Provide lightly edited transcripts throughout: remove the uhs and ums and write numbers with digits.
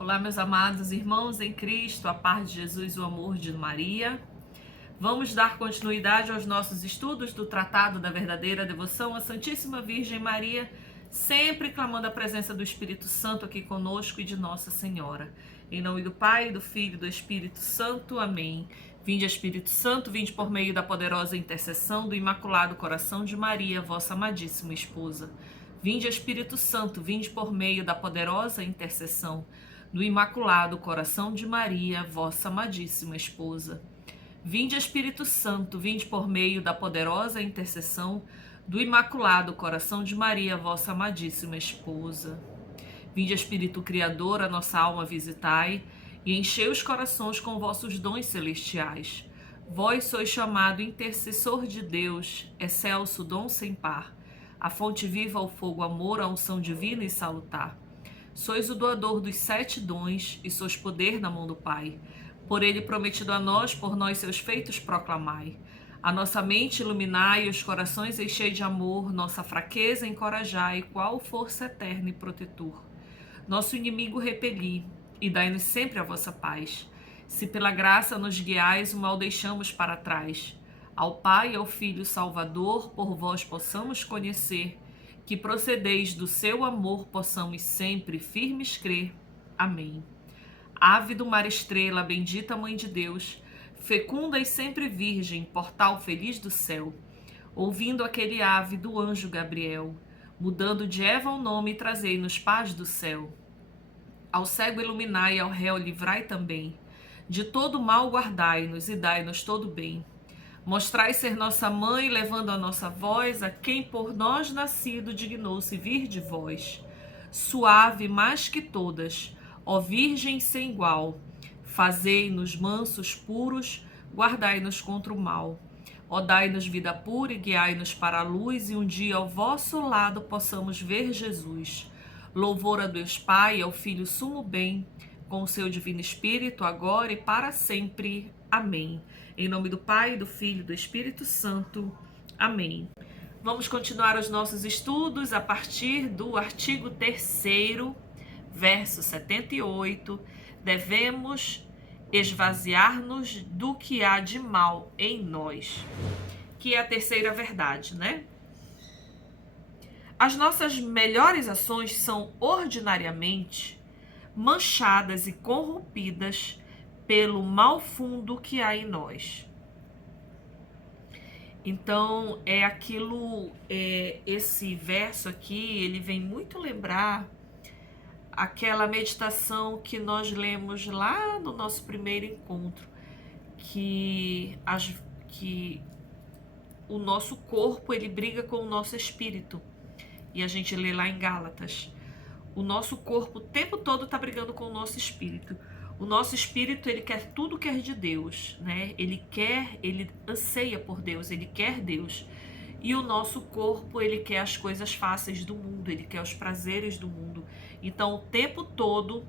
Olá, meus amados irmãos em Cristo, a paz de Jesus e o amor de Maria. Vamos dar continuidade aos nossos estudos do Tratado da Verdadeira Devoção à Santíssima Virgem Maria, sempre clamando a presença do Espírito Santo aqui conosco e de Nossa Senhora. Em nome do Pai, do Filho e do Espírito Santo. Amém. Vinde, Espírito Santo, vinde por meio da poderosa intercessão do Imaculado Coração de Maria, vossa amadíssima esposa. Vinde, Espírito Santo, vinde por meio da poderosa intercessão do Imaculado Coração de Maria, vossa amadíssima esposa. Vinde, Espírito Santo, vinde por meio da poderosa intercessão do Imaculado Coração de Maria, vossa amadíssima esposa. Vinde, Espírito Criador, a nossa alma visitai, e enchei os corações com vossos dons celestiais. Vós sois chamado intercessor de Deus, excelso dom sem par, a fonte viva, o fogo, amor, a unção divina e salutar. Sois o doador dos 7 dons, e sois poder na mão do Pai. Por ele prometido a nós, por nós seus feitos proclamai. A nossa mente iluminai, e os corações enchei de amor, nossa fraqueza encorajai, qual força eterna e protetor. Nosso inimigo repeli, e dai-nos sempre a vossa paz. Se pela graça nos guiais, o mal deixamos para trás. Ao Pai e ao Filho Salvador, por vós possamos conhecer, que procedeis do seu amor, possamos sempre firmes crer. Amém. Ave do mar estrela, bendita Mãe de Deus, fecunda e sempre virgem, portal feliz do céu, ouvindo aquele ave do anjo Gabriel, mudando de Eva o nome, trazei-nos paz do céu. Ao cego iluminai e ao réu livrai também, de todo mal guardai-nos e dai-nos todo bem. Mostrai ser nossa mãe, levando a nossa voz a quem por nós nascido dignou-se vir de vós. Suave mais que todas, ó Virgem sem igual, fazei-nos mansos puros, guardai-nos contra o mal. Ó dai-nos vida pura e guiai-nos para a luz, e um dia ao vosso lado possamos ver Jesus. Louvor a Deus Pai e ao Filho sumo bem, com o seu divino Espírito, agora e para sempre. Amém. Em nome do Pai, do Filho e do Espírito Santo. Amém. Vamos continuar os nossos estudos a partir do artigo 3º, verso 78. Devemos esvaziar-nos do que há de mal em nós, que é a terceira verdade, né? As nossas melhores ações são ordinariamente manchadas e corrompidas pelo mal fundo que há em nós. Então, esse verso aqui, ele vem muito lembrar aquela meditação que nós lemos lá no nosso primeiro encontro, que o nosso corpo, ele briga com o nosso espírito. E a gente lê lá em Gálatas. O nosso corpo o tempo todo está brigando com o nosso espírito. O nosso espírito, ele quer tudo que é de Deus, né? Ele anseia por Deus, ele quer Deus. E o nosso corpo, ele quer as coisas fáceis do mundo, ele quer os prazeres do mundo. Então, o tempo todo,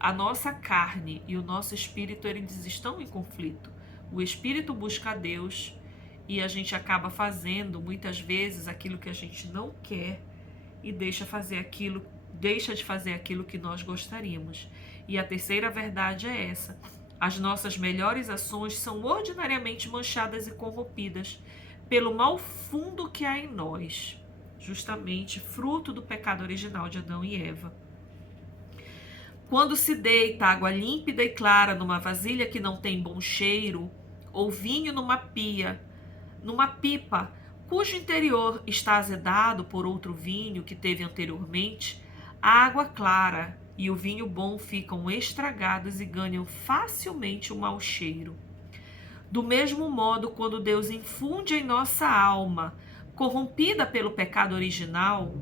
a nossa carne e o nosso espírito, eles estão em conflito. O espírito busca a Deus e a gente acaba fazendo, muitas vezes, aquilo que a gente não quer e deixa de fazer aquilo que nós gostaríamos. E a terceira verdade é essa: as nossas melhores ações são ordinariamente manchadas e corrompidas pelo mal fundo que há em nós, justamente fruto do pecado original de Adão e Eva. Quando se deita água límpida e clara numa vasilha que não tem bom cheiro, ou vinho numa pipa, cujo interior está azedado por outro vinho que teve anteriormente, a água clara e o vinho bom ficam estragados e ganham facilmente o mau cheiro. Do mesmo modo, quando Deus infunde em nossa alma, corrompida pelo pecado original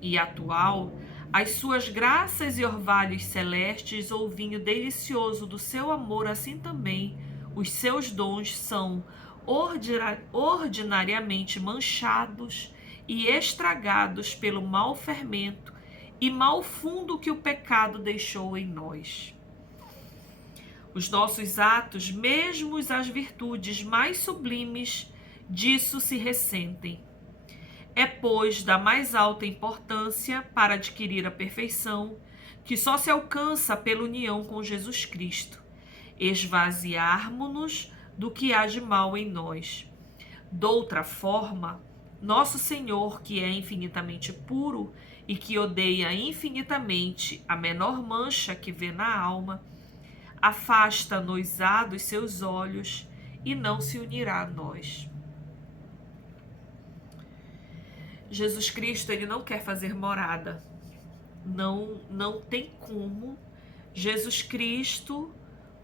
e atual, as suas graças e orvalhos celestes ou vinho delicioso do seu amor, assim também os seus dons são ordinariamente manchados e estragados pelo mau fermento e mal fundo que o pecado deixou em nós. Os nossos atos, mesmo as virtudes mais sublimes, disso se ressentem. É, pois, da mais alta importância para adquirir a perfeição, que só se alcança pela união com Jesus Cristo, esvaziarmos-nos do que há de mal em nós. Doutra forma, nosso Senhor, que é infinitamente puro e que odeia infinitamente a menor mancha que vê na alma, afasta-nos-á dos seus olhos e não se unirá a nós. Jesus Cristo, ele não quer fazer morada. Não tem como Jesus Cristo,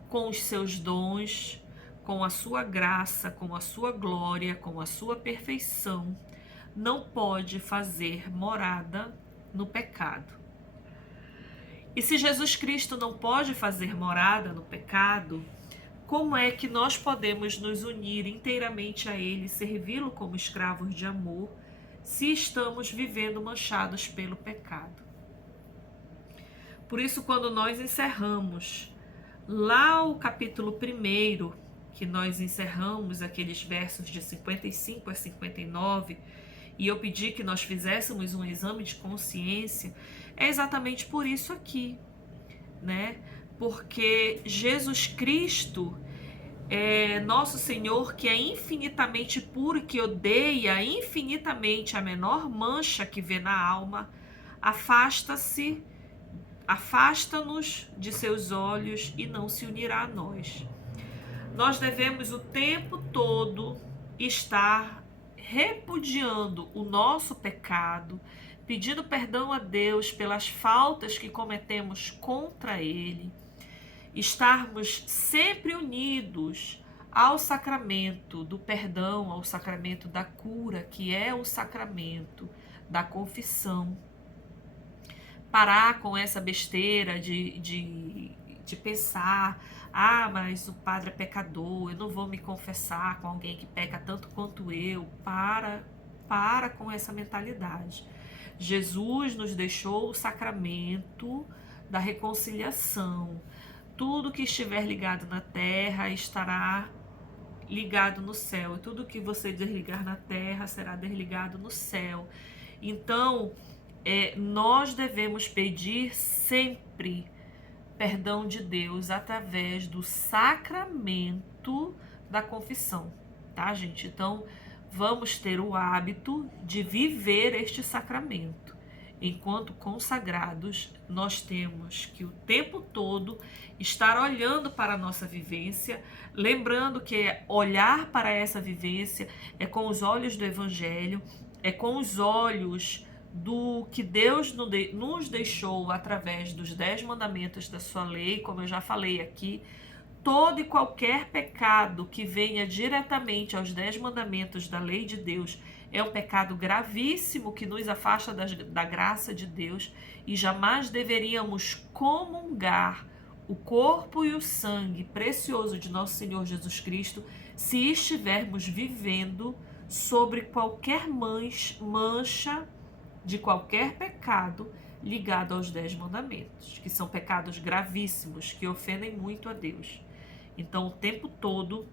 com os seus dons, com a sua graça, com a sua glória, com a sua perfeição, não pode fazer morada no pecado. E se Jesus Cristo não pode fazer morada no pecado, como é que nós podemos nos unir inteiramente a Ele, servi-lo como escravos de amor, se estamos vivendo manchados pelo pecado? Por isso, quando nós encerramos lá o capítulo 1, que nós encerramos aqueles versos de 55 a 59, e eu pedi que nós fizéssemos um exame de consciência, é exatamente por isso aqui, né? Porque Jesus Cristo é nosso Senhor, que é infinitamente puro e que odeia infinitamente a menor mancha que vê na alma, afasta-nos de seus olhos e não se unirá a nós. Nós devemos o tempo todo estar repudiando o nosso pecado, pedindo perdão a Deus pelas faltas que cometemos contra Ele, estarmos sempre unidos ao sacramento do perdão, ao sacramento da cura, que é o sacramento da confissão. Parar com essa besteira de pensar, mas o padre é pecador, eu não vou me confessar com alguém que peca tanto quanto eu. Para com essa mentalidade. Jesus nos deixou o sacramento da reconciliação. Tudo que estiver ligado na terra estará ligado no céu, e tudo que você desligar na terra será desligado no céu. Então, nós devemos pedir sempre perdão de Deus através do sacramento da confissão, tá, gente? Então, vamos ter o hábito de viver este sacramento. Enquanto consagrados, nós temos que o tempo todo estar olhando para a nossa vivência, lembrando que olhar para essa vivência é com os olhos do Evangelho, é com os olhos do que Deus nos deixou através dos 10 mandamentos da sua lei, como eu já falei aqui. Todo e qualquer pecado que venha diretamente aos 10 mandamentos da lei de Deus é um pecado gravíssimo que nos afasta da graça de Deus, e jamais deveríamos comungar o corpo e o sangue precioso de nosso Senhor Jesus Cristo se estivermos vivendo sobre qualquer mancha de qualquer pecado ligado aos 10 mandamentos, que são pecados gravíssimos, que ofendem muito a Deus. Então, o tempo todo,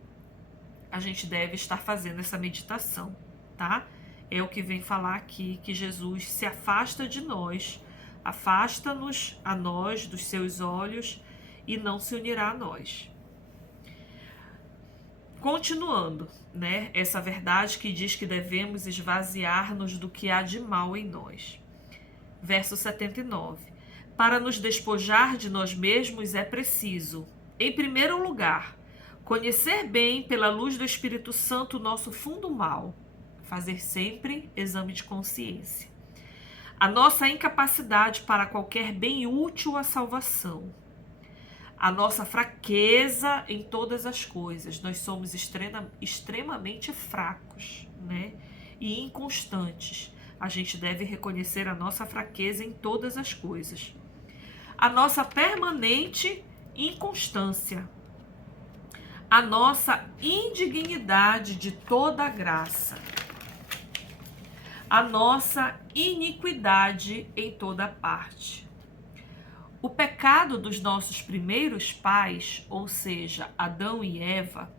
a gente deve estar fazendo essa meditação, tá? É o que vem falar aqui, que Jesus se afasta de nós, afasta-nos a nós dos seus olhos e não se unirá a nós. Continuando, né, essa verdade que diz que devemos esvaziar-nos do que há de mal em nós. Verso 79. Para nos despojar de nós mesmos é preciso, em primeiro lugar, conhecer bem pela luz do Espírito Santo o nosso fundo mal, fazer sempre exame de consciência. A nossa incapacidade para qualquer bem útil à salvação. A nossa fraqueza em todas as coisas. Nós somos extremamente fracos, né? E inconstantes. A gente deve reconhecer a nossa fraqueza em todas as coisas. A nossa permanente inconstância. A nossa indignidade de toda a graça. A nossa iniquidade em toda parte. O pecado dos nossos primeiros pais, ou seja, Adão e Eva,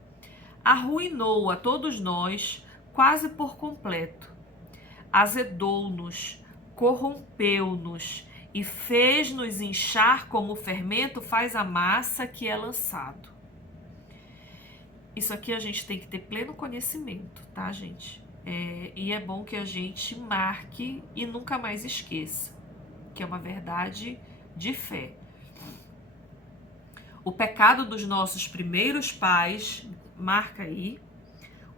arruinou a todos nós quase por completo. Azedou-nos, corrompeu-nos e fez-nos inchar como o fermento faz a massa que é lançado. Isso aqui a gente tem que ter pleno conhecimento, tá, gente? E é bom que a gente marque e nunca mais esqueça, que é uma verdade de fé. O pecado dos nossos primeiros pais, marca aí,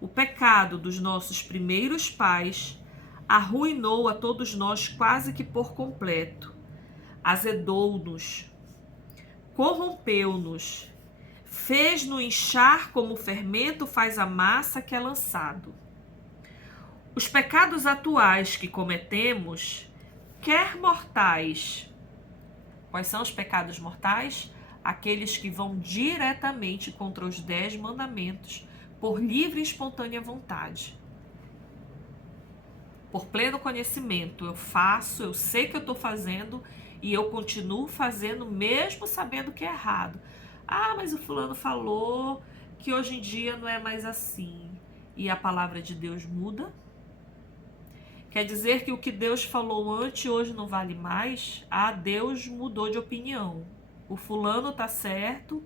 o pecado dos nossos primeiros pais arruinou a todos nós quase que por completo, azedou-nos, corrompeu-nos, fez-nos inchar como o fermento faz a massa que é lançado. Os pecados atuais que cometemos, quer mortais. Quais são os pecados mortais? Aqueles que vão diretamente contra os 10 mandamentos, por livre e espontânea vontade. Por pleno conhecimento, eu faço, eu sei que eu estou fazendo e eu continuo fazendo mesmo sabendo que é errado. Ah, mas o fulano falou que hoje em dia não é mais assim. E a palavra de Deus muda? Quer dizer que o que Deus falou antes hoje não vale mais? Ah, Deus mudou de opinião. O fulano tá certo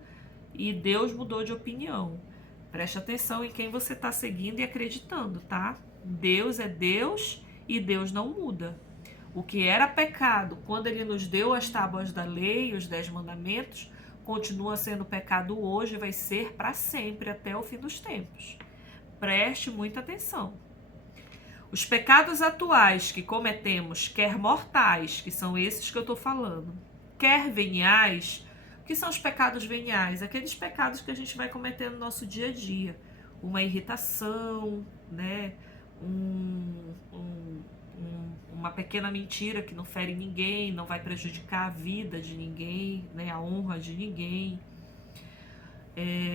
e Deus mudou de opinião. Preste atenção em quem você está seguindo e acreditando, tá? Deus é Deus e Deus não muda. O que era pecado quando ele nos deu as tábuas da lei, os 10 mandamentos, continua sendo pecado hoje e vai ser para sempre, até o fim dos tempos. Preste muita atenção. Os pecados atuais que cometemos, quer mortais, que são esses que eu estou falando, quer veniais, o que são os pecados veniais? Aqueles pecados que a gente vai cometer no nosso dia a dia. Uma irritação, né? Uma pequena mentira que não fere ninguém, não vai prejudicar a vida de ninguém, né? A honra de ninguém.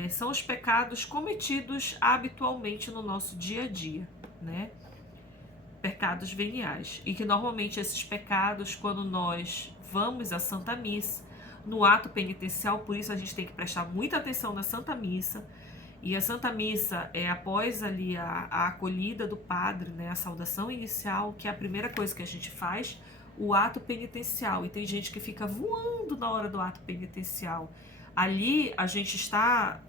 São os pecados cometidos habitualmente no nosso dia a dia, né? Pecados veniais. E que normalmente esses pecados, quando nós vamos à Santa Missa, no ato penitencial, por isso a gente tem que prestar muita atenção na Santa Missa. E a Santa Missa é após ali a acolhida do padre, né, a saudação inicial, que é a primeira coisa que a gente faz, o ato penitencial. E tem gente que fica voando na hora do ato penitencial. Ali a gente está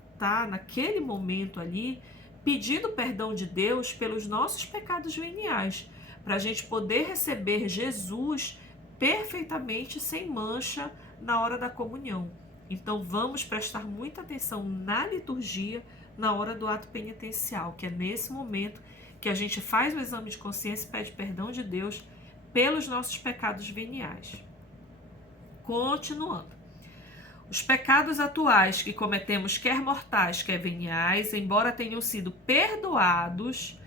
naquele momento ali pedindo perdão de Deus pelos nossos pecados veniais, para a gente poder receber Jesus perfeitamente sem mancha na hora da comunhão. Então vamos prestar muita atenção na liturgia na hora do ato penitencial, que é nesse momento que a gente faz o exame de consciência e pede perdão de Deus pelos nossos pecados veniais. Continuando. Os pecados atuais que cometemos, quer mortais, quer veniais, embora tenham sido perdoados,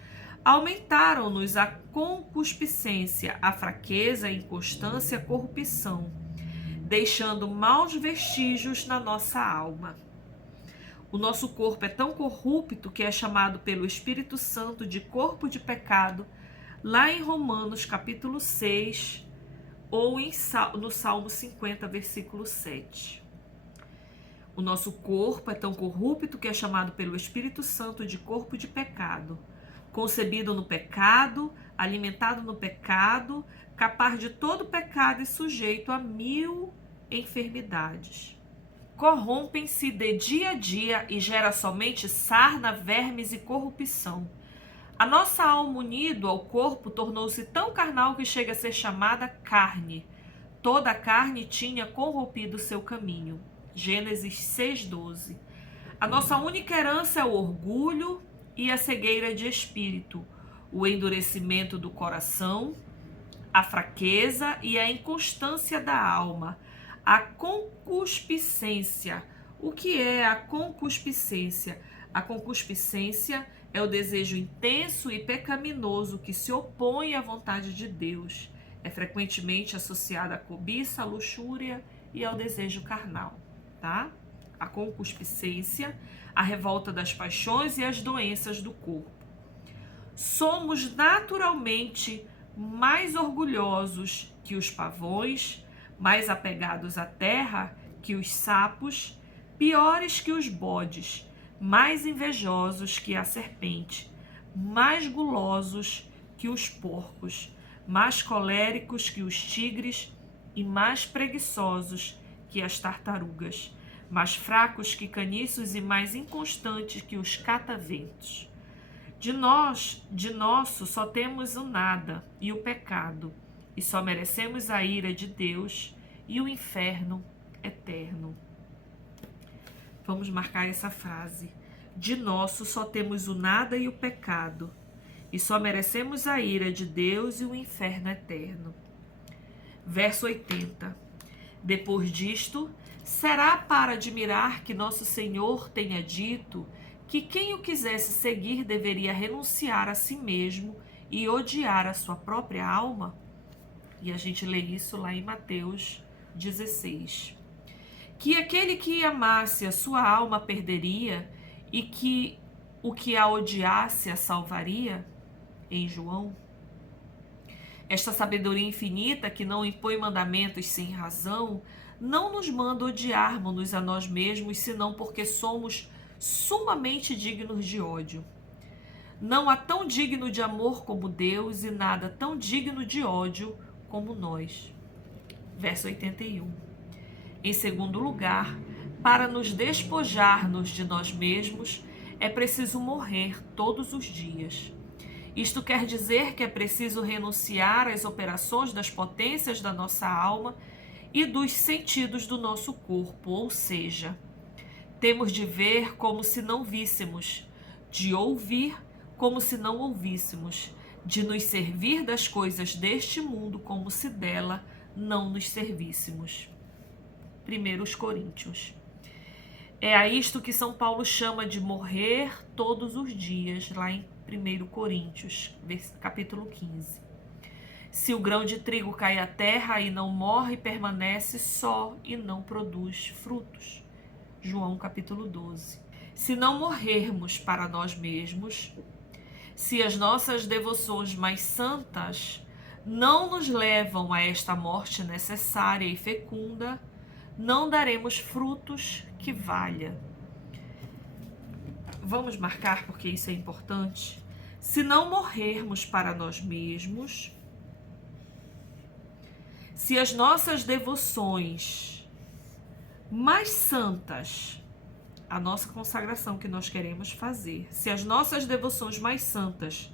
aumentaram-nos a concupiscência, a fraqueza, a inconstância, a corrupção, deixando maus vestígios na nossa alma. O nosso corpo é tão corrupto que é chamado pelo Espírito Santo de corpo de pecado, lá em Romanos capítulo 6, ou no Salmo 50, versículo 7. O nosso corpo é tão corrupto que é chamado pelo Espírito Santo de corpo de pecado, concebido no pecado, alimentado no pecado, capaz de todo pecado e sujeito a 1000 enfermidades. Corrompem-se de dia a dia e gera somente sarna, vermes e corrupção. A nossa alma unido ao corpo tornou-se tão carnal que chega a ser chamada carne. Toda a carne tinha corrompido seu caminho. Gênesis 6:12. A nossa única herança é o orgulho e a cegueira de espírito, o endurecimento do coração, a fraqueza e a inconstância da alma, a concupiscência. O que é a concupiscência? A concupiscência é o desejo intenso e pecaminoso que se opõe à vontade de Deus. É frequentemente associada à cobiça, à luxúria e ao desejo carnal, tá? A concupiscência, a revolta das paixões e as doenças do corpo. Somos naturalmente mais orgulhosos que os pavões, mais apegados à terra que os sapos, piores que os bodes, mais invejosos que a serpente, mais gulosos que os porcos, mais coléricos que os tigres e mais preguiçosos que as tartarugas, mais fracos que caniços e mais inconstantes que os cataventos. De nosso, só temos o nada e o pecado, e só merecemos a ira de Deus e o inferno eterno. Vamos marcar essa frase. De nosso, só temos o nada e o pecado, e só merecemos a ira de Deus e o inferno eterno. Verso 80. Depois disto, será para admirar que nosso Senhor tenha dito que quem o quisesse seguir deveria renunciar a si mesmo e odiar a sua própria alma? E a gente lê isso lá em Mateus 16. Que aquele que amasse a sua alma perderia e que o que a odiasse a salvaria? Em João. Esta sabedoria infinita que não impõe mandamentos sem razão, não nos manda odiarmos-nos a nós mesmos, senão porque somos sumamente dignos de ódio. Não há tão digno de amor como Deus e nada tão digno de ódio como nós. Verso 81. Em segundo lugar, para nos despojar-nos de nós mesmos, é preciso morrer todos os dias. Isto quer dizer que é preciso renunciar às operações das potências da nossa alma e dos sentidos do nosso corpo, ou seja, temos de ver como se não víssemos, de ouvir como se não ouvíssemos, de nos servir das coisas deste mundo como se dela não nos servíssemos. 1 Coríntios. É a isto que São Paulo chama de morrer todos os dias, lá em 1 Coríntios, capítulo 15. Se o grão de trigo cai à terra e não morre, permanece só e não produz frutos. João capítulo 12. Se não morrermos para nós mesmos, se as nossas devoções mais santas não nos levam a esta morte necessária e fecunda, não daremos frutos que valha. Vamos marcar porque isso é importante. Se não morrermos para nós mesmos, se as nossas devoções mais santas, a nossa consagração que nós queremos fazer, se as nossas devoções mais santas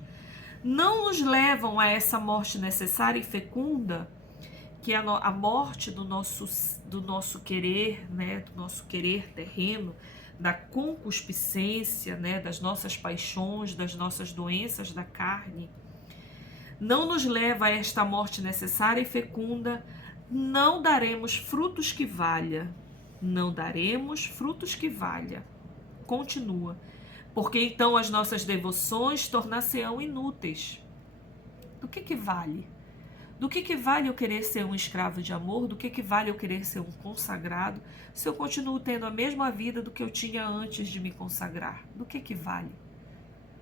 não nos levam a essa morte necessária e fecunda, que é a morte do nosso querer, né, do nosso querer terreno, da concupiscência, né, das nossas paixões, das nossas doenças da carne, não nos leva a esta morte necessária e fecunda, não daremos frutos que valha. Não daremos frutos que valha. Continua. Porque então as nossas devoções tornar-se-ão inúteis. Do que vale? Do que vale eu querer ser um escravo de amor? Do que vale eu querer ser um consagrado? Se eu continuo tendo a mesma vida do que eu tinha antes de me consagrar? Do que vale?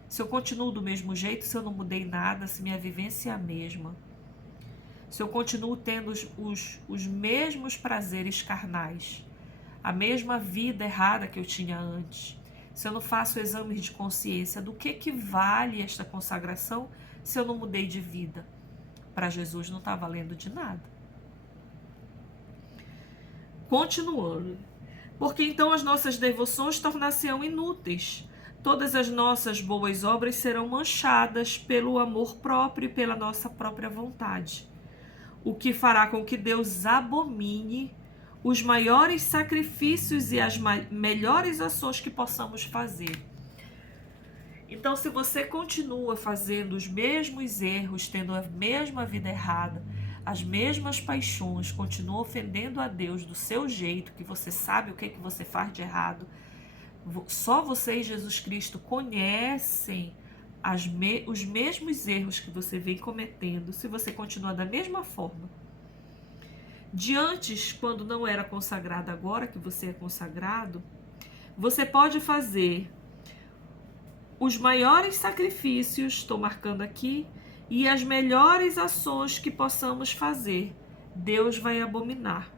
Se eu continuo do mesmo jeito, se eu não mudei nada, se minha vivência é a mesma, se eu continuo tendo os mesmos prazeres carnais, a mesma vida errada que eu tinha antes, se eu não faço exames de consciência, do que vale esta consagração se eu não mudei de vida? Para Jesus não está valendo de nada. Continuando. Porque então as nossas devoções tornar-se-ão inúteis. Todas as nossas boas obras serão manchadas pelo amor próprio e pela nossa própria vontade, o que fará com que Deus abomine os maiores sacrifícios e as melhores ações que possamos fazer. Então, se você continua fazendo os mesmos erros, tendo a mesma vida errada, as mesmas paixões, continua ofendendo a Deus do seu jeito, que você sabe o que você faz de errado, só você e Jesus Cristo conhecem os mesmos erros que você vem cometendo, se você continua da mesma forma. De antes, quando não era consagrado, agora que você é consagrado, você pode fazer os maiores sacrifícios, estou marcando aqui, e as melhores ações que possamos fazer, Deus vai abominar.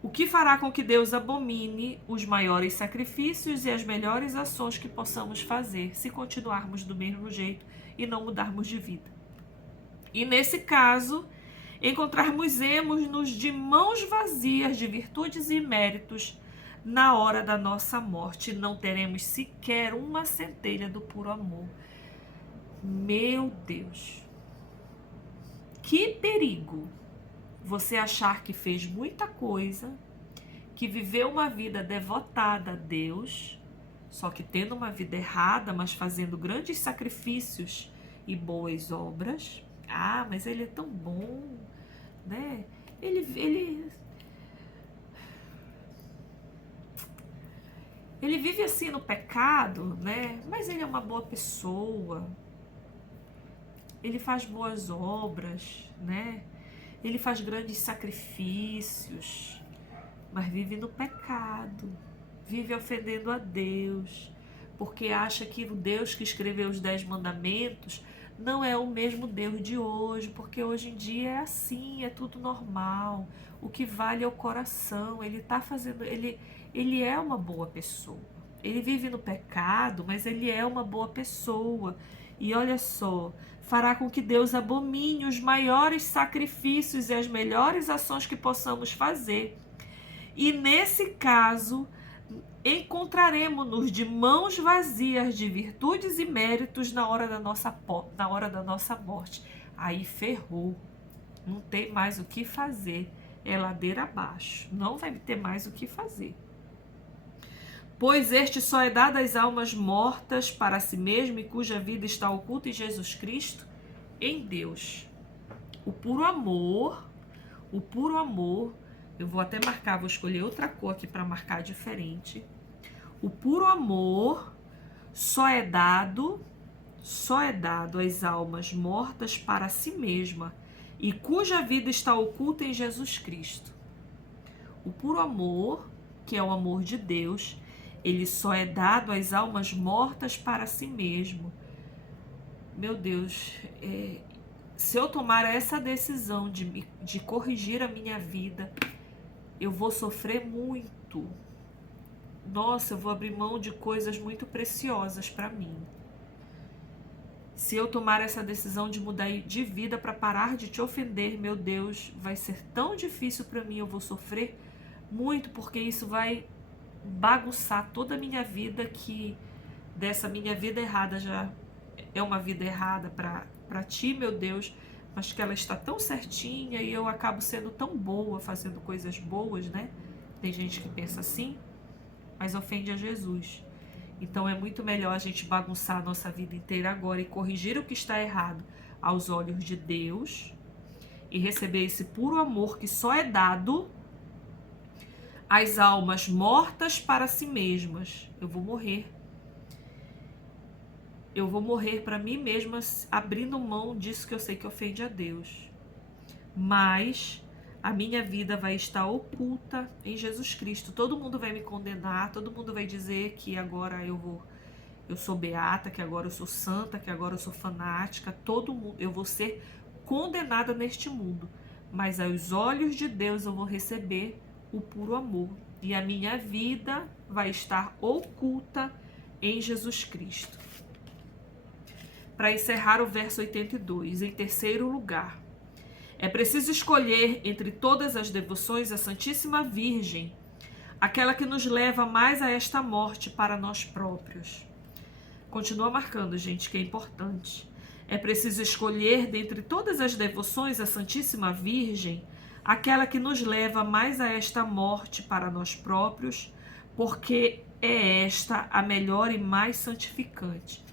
O que fará com que Deus abomine os maiores sacrifícios e as melhores ações que possamos fazer, se continuarmos do mesmo jeito e não mudarmos de vida? E nesse caso, encontrarmos-nos de mãos vazias de virtudes e méritos na hora da nossa morte. Não teremos sequer uma centelha do puro amor. Meu Deus! Que perigo você achar que fez muita coisa, que viveu uma vida devotada a Deus, só que tendo uma vida errada, mas fazendo grandes sacrifícios e boas obras. Ah, mas ele é tão bom, né? Ele vive assim no pecado, né? Mas ele é uma boa pessoa. Ele faz boas obras, né? Ele faz grandes sacrifícios, mas vive no pecado, vive ofendendo a Deus, porque acha que o Deus que escreveu os 10 mandamentos não é o mesmo Deus de hoje, porque hoje em dia é assim, é tudo normal. O que vale é o coração. Ele tá fazendo, ele é uma boa pessoa. Ele vive no pecado, mas ele é uma boa pessoa. E olha só, fará com que Deus abomine os maiores sacrifícios e as melhores ações que possamos fazer. E nesse caso, encontraremos-nos de mãos vazias de virtudes e méritos na hora da nossa morte. Aí ferrou. Não tem mais o que fazer. É ladeira abaixo. Não vai ter mais o que fazer. Pois este só é dado às almas mortas para si mesmo e cuja vida está oculta em Jesus Cristo, em Deus. O puro amor, eu vou até marcar, vou escolher outra cor aqui para marcar diferente. O puro amor só é dado às almas mortas para si mesma e cuja vida está oculta em Jesus Cristo. O puro amor, que é o amor de Deus, ele só é dado às almas mortas para si mesmo. Meu Deus, se eu tomar essa decisão de corrigir a minha vida, eu vou sofrer muito. Nossa, eu vou abrir mão de coisas muito preciosas para mim. Se eu tomar essa decisão de mudar de vida para parar de te ofender, meu Deus, vai ser tão difícil para mim, eu vou sofrer muito, porque isso vai bagunçar toda a minha vida, que dessa minha vida errada já é uma vida errada para ti, meu Deus, mas que ela está tão certinha e eu acabo sendo tão boa, fazendo coisas boas, né? Tem gente que pensa assim, mas ofende a Jesus. Então é muito melhor a gente bagunçar a nossa vida inteira agora e corrigir o que está errado aos olhos de Deus e receber esse puro amor que só é dado às almas mortas para si mesmas. Eu vou morrer para mim mesma, abrindo mão disso que eu sei que ofende a Deus. Mas a minha vida vai estar oculta em Jesus Cristo. Todo mundo vai me condenar, todo mundo vai dizer que agora eu sou beata, que agora eu sou santa, que agora eu sou fanática. Todo mundo, eu vou ser condenada neste mundo. Mas aos olhos de Deus eu vou receber o puro amor. E a minha vida vai estar oculta em Jesus Cristo. Para encerrar o verso 82, em terceiro lugar, é preciso escolher entre todas as devoções a Santíssima Virgem, aquela que nos leva mais a esta morte para nós próprios. Continua marcando, gente, que é importante. É preciso escolher dentre todas as devoções a Santíssima Virgem, aquela que nos leva mais a esta morte para nós próprios, porque é esta a melhor e mais santificante.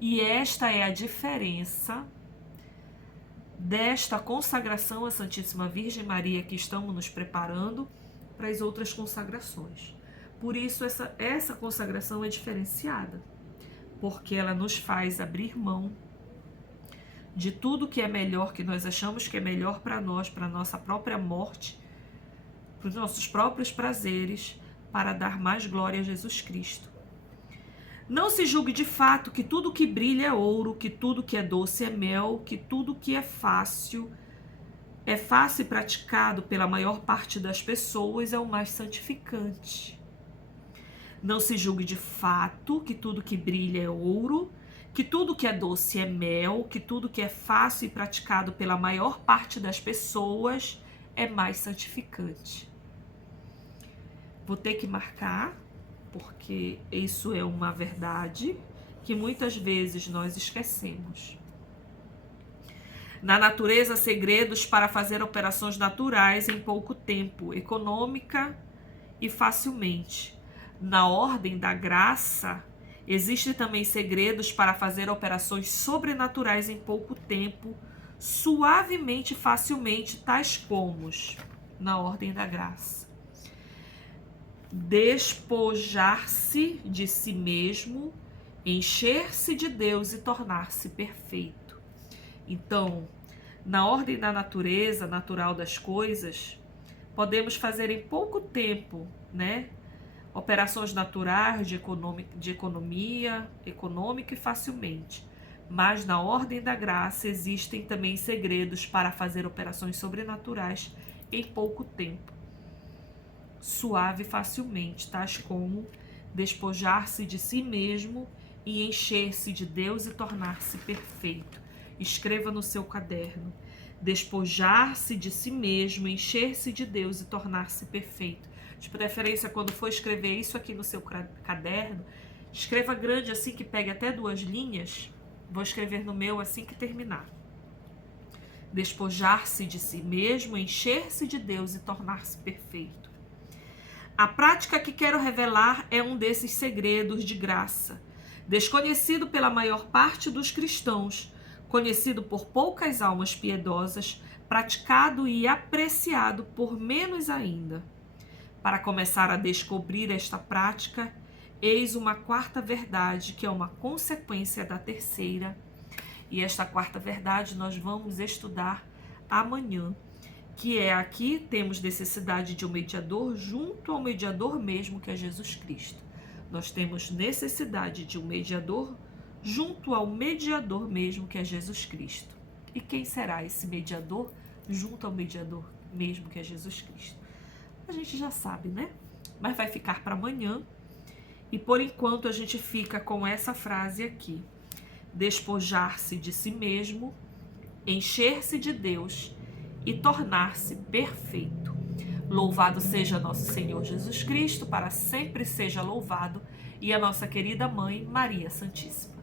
E esta é a diferença desta consagração à Santíssima Virgem Maria que estamos nos preparando para as outras consagrações. Por isso essa consagração é diferenciada, porque ela nos faz abrir mão de tudo que é melhor, que nós achamos que é melhor para nós, para a nossa própria morte, para os nossos próprios prazeres, para dar mais glória a Jesus Cristo. Não se julgue de fato que tudo que brilha é ouro, que tudo que é doce é mel, que tudo que é fácil e praticado pela maior parte das pessoas é o mais santificante. Não se julgue de fato que tudo que brilha é ouro, que tudo que é doce é mel, que tudo que é fácil e praticado pela maior parte das pessoas é mais santificante. Vou ter que marcar, porque isso é uma verdade que muitas vezes nós esquecemos. Na natureza, segredos para fazer operações naturais em pouco tempo, econômica e facilmente. Na ordem da graça, existem também segredos para fazer operações sobrenaturais em pouco tempo, suavemente e facilmente, tais como, na ordem da graça, despojar-se de si mesmo, encher-se de Deus e tornar-se perfeito. Então, na ordem da natureza, natural das coisas, podemos fazer em pouco tempo, né, operações naturais de economia, econômica e facilmente. Mas na ordem da graça existem também segredos para fazer operações sobrenaturais em pouco tempo, suave e facilmente, tais como despojar-se de si mesmo e encher-se de Deus e tornar-se perfeito. Escreva no seu caderno: despojar-se de si mesmo, encher-se de Deus e tornar-se perfeito. De preferência, quando for escrever isso aqui no seu caderno, escreva grande, assim que pegue até 2 linhas. Vou escrever no meu assim que terminar. Despojar-se de si mesmo, encher-se de Deus e tornar-se perfeito. A prática que quero revelar é um desses segredos de graça, desconhecido pela maior parte dos cristãos, conhecido por poucas almas piedosas, praticado e apreciado por menos ainda. Para começar a descobrir esta prática, eis uma quarta verdade, que é uma consequência da terceira. E esta quarta verdade nós vamos estudar amanhã, que é aqui temos necessidade de um mediador junto ao mediador mesmo, que é Jesus Cristo. Nós temos necessidade de um mediador junto ao mediador mesmo, que é Jesus Cristo. E quem será esse mediador junto ao mediador mesmo, que é Jesus Cristo? A gente já sabe, né? Mas vai ficar para amanhã. E por enquanto a gente fica com essa frase aqui: despojar-se de si mesmo, encher-se de Deus e tornar-se perfeito. Louvado seja nosso Senhor Jesus Cristo, para sempre seja louvado, e a nossa querida Mãe Maria Santíssima.